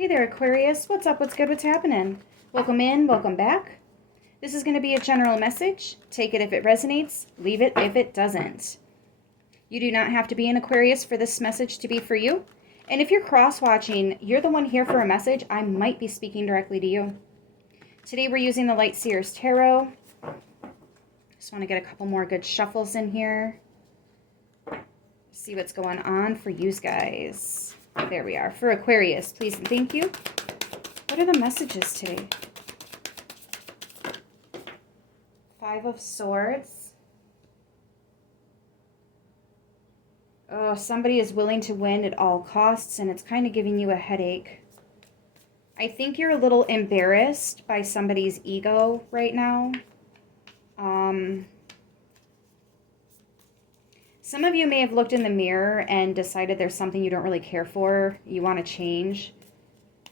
Hey there, Aquarius. What's up? What's good? What's happening? Welcome in. Welcome back. This is going to be a general message. Take it if it resonates. Leave it if it doesn't. You do not have to be an Aquarius for this message to be for you. And if you're cross-watching, you're the one here for a message. I might be speaking directly to you. Today we're using the Light Seers Tarot. Just want to get a couple more good shuffles in here. See what's going on for you guys. There we are. For Aquarius, please and thank you. What are the messages today? Five of Swords. Oh, somebody is willing to win at all costs, and it's kind of giving you a headache. I think you're a little embarrassed by somebody's ego right now. Some of you may have looked in the mirror and decided there's something you don't really care for, you want to change.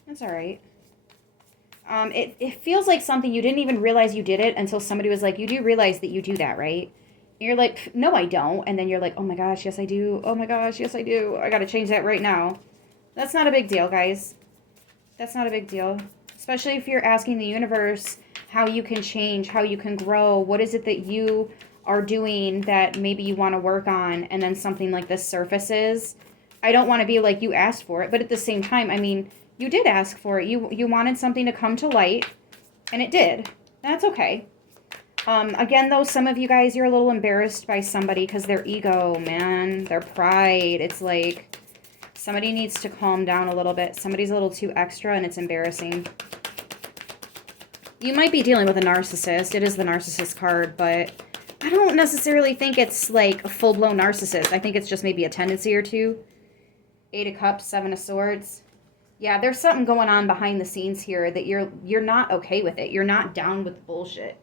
That's all right. It feels like something you didn't even realize you did it until somebody was like, you do realize that you do that, right? And you're like, no, I don't. And then you're like, oh my gosh, yes, I do. Oh my gosh, yes, I do. I got to change that right now. That's not a big deal, guys. That's not a big deal. Especially if you're asking the universe how you can change, how you can grow. What is it that you are doing that maybe you want to work on, and then something like this surfaces. I don't want to be like, you asked for it, but at the same time, I mean, you did ask for it. You wanted something to come to light, and it did. That's okay. Again, though, some of you guys, you're a little embarrassed by somebody because their ego, man, their pride. It's like somebody needs to calm down a little bit. Somebody's a little too extra, and it's embarrassing. You might be dealing with a narcissist. It is the narcissist card, but I don't necessarily think it's like a full-blown narcissist. I think it's just maybe a tendency or two. 8 of Cups, 7 of Swords. Yeah, there's something going on behind the scenes here that you're not okay with it. You're not down with the bullshit.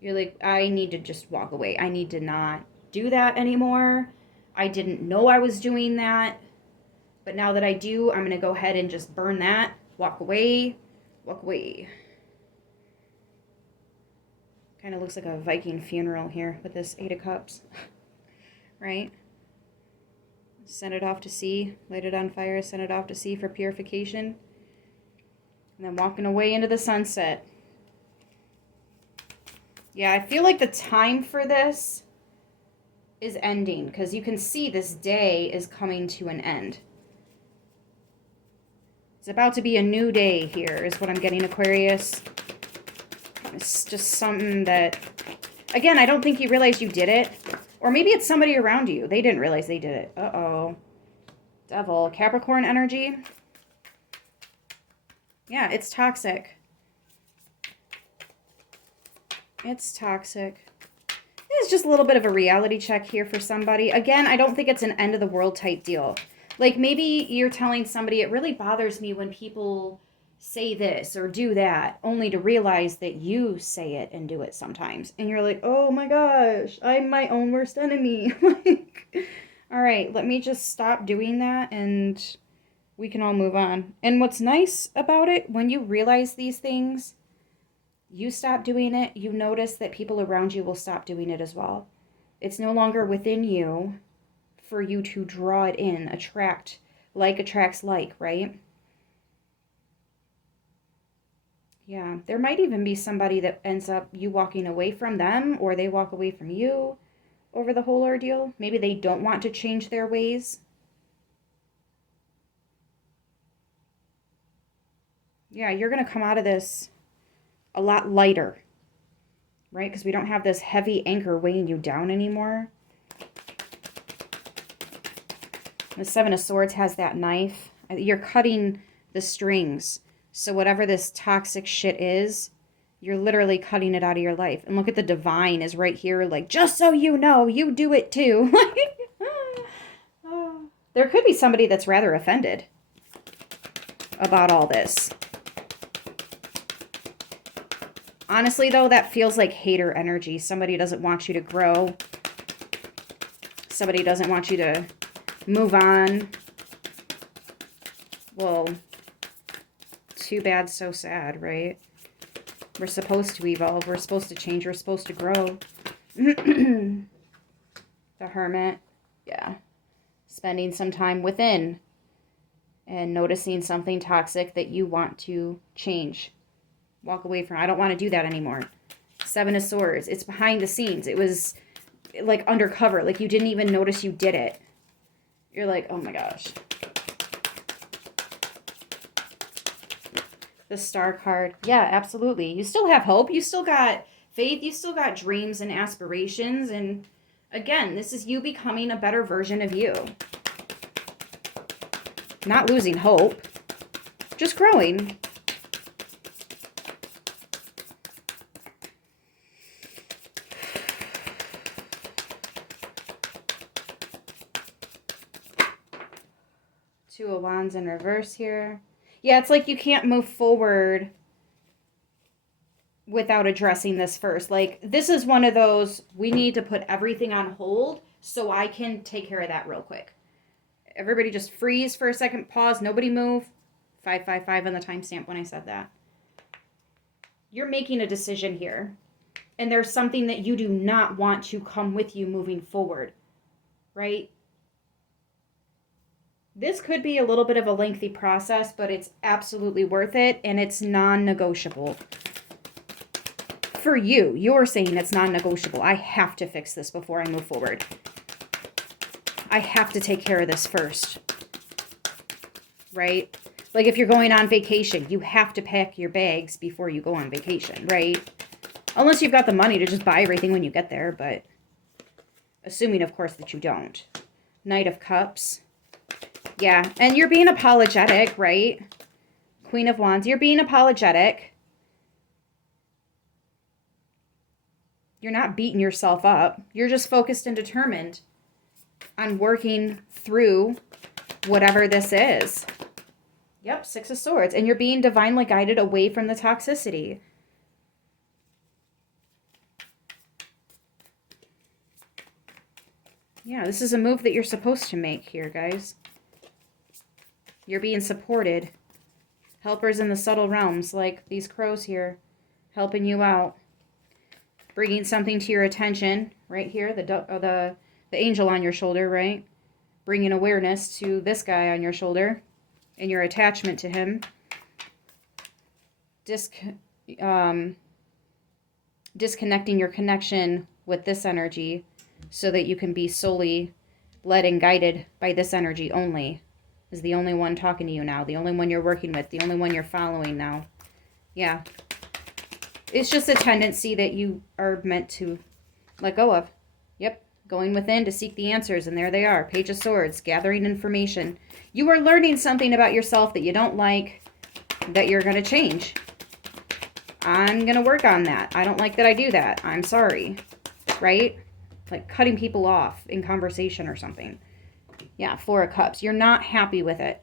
You're like, I need to just walk away. I need to not do that anymore. I didn't know I was doing that. But now that I do, I'm going to go ahead and just burn that. Walk away. Walk away. Kind of looks like a Viking funeral here with this 8 of Cups, right? Send it off to sea, light it on fire, send it off to sea for purification, and then walking away into the sunset. Yeah, I feel like the time for this is ending, because you can see this day is coming to an end. It's about to be a new day here, is what I'm getting, Aquarius. It's just something that, again, I don't think you realize you did it. Or maybe it's somebody around you. They didn't realize they did it. Uh-oh. Devil. Capricorn energy. Yeah, it's toxic. It's toxic. It's just a little bit of a reality check here for somebody. Again, I don't think it's an end of the world type deal. Like maybe you're telling somebody, it really bothers me when people say this or do that, only to realize that you say it and do it sometimes. And you're like, oh my gosh, I'm my own worst enemy. Like, all right, let me just stop doing that and we can all move on. And what's nice about it, when you realize these things, you stop doing it, you notice that people around you will stop doing it as well. It's no longer within you for you to draw it in, attract, like attracts like, right? Yeah, there might even be somebody that ends up you walking away from them, or they walk away from you over the whole ordeal. Maybe they don't want to change their ways. Yeah, you're going to come out of this a lot lighter, right? Because we don't have this heavy anchor weighing you down anymore. The 7 of Swords has that knife. You're cutting the strings. So whatever this toxic shit is, you're literally cutting it out of your life. And look at the divine is right here, like, just so you know, you do it too. There could be somebody that's rather offended about all this. Honestly, though, that feels like hater energy. Somebody doesn't want you to grow. Somebody doesn't want you to move on. Well, too bad, so sad, right? We're supposed to evolve. We're supposed to change. We're supposed to grow. The Hermit. Yeah. Spending some time within and noticing something toxic that you want to change. Walk away from. I don't want to do that anymore. 7 of Swords. It's behind the scenes. It was like undercover. Like you didn't even notice you did it. You're like, oh my gosh. The Star card. Yeah, absolutely. You still have hope. You still got faith. You still got dreams and aspirations. And again, this is you becoming a better version of you. Not losing hope. Just growing. Two of Wands in reverse here. Yeah, it's like you can't move forward without addressing this first. Like, this is one of those, we need to put everything on hold so I can take care of that real quick. Everybody just freeze for a second, pause, nobody move. 555 on the timestamp when I said that. You're making a decision here. And there's something that you do not want to come with you moving forward, right? This could be a little bit of a lengthy process, but it's absolutely worth it, and it's non-negotiable. For you, you're saying it's non-negotiable. I have to fix this before I move forward. I have to take care of this first. Right? Like if you're going on vacation, you have to pack your bags before you go on vacation, right? Unless you've got the money to just buy everything when you get there, but assuming, of course, that you don't. Knight of Cups. Yeah, and you're being apologetic, right? Queen of Wands, you're being apologetic. You're not beating yourself up. You're just focused and determined on working through whatever this is. Yep, 6 of Swords. And you're being divinely guided away from the toxicity. Yeah, this is a move that you're supposed to make here, guys. You're being supported. Helpers in the subtle realms, like these crows here, helping you out. Bringing something to your attention, right here, the angel on your shoulder, right? Bringing awareness to this guy on your shoulder and your attachment to him. Disconnecting your connection with this energy so that you can be solely led and guided by this energy only. Is the only one talking to you now, the only one you're working with, the only one you're following now. Yeah. It's just a tendency that you are meant to let go of. Yep. Going within to seek the answers, and there they are. Page of Swords, gathering information. You are learning something about yourself that you don't like, that you're going to change. I'm going to work on that. I don't like that I do that. I'm sorry. Right? Like cutting people off in conversation or something. Yeah, 4 of Cups. You're not happy with it.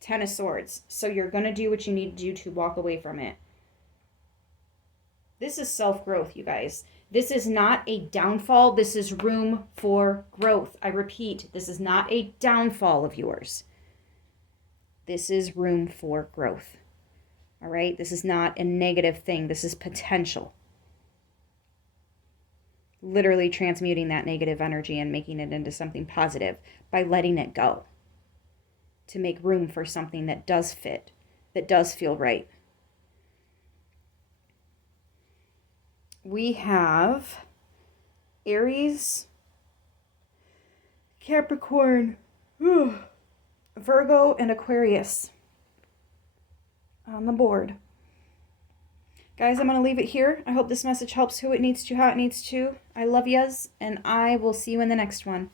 10 of Swords. So you're going to do what you need to do to walk away from it. This is self-growth, you guys. This is not a downfall. This is room for growth. I repeat, this is not a downfall of yours. This is room for growth. All right? This is not a negative thing. This is potential. Literally transmuting that negative energy and making it into something positive by letting it go. To make room for something that does fit, that does feel right. We have Aries, Capricorn, Virgo, and Aquarius on the board. Guys, I'm going to leave it here. I hope this message helps who it needs to, how it needs to. I love yous, and I will see you in the next one.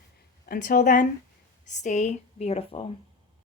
Until then, stay beautiful.